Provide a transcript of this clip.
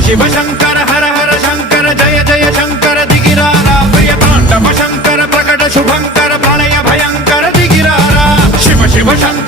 शिव शंकर हर हर शंकर जय जय शंकर दिगिरारा प्रिय तांडव शंकर प्रकट शुभंकर प्रलय भयंकर दिगिरारा शिव शिव शंकर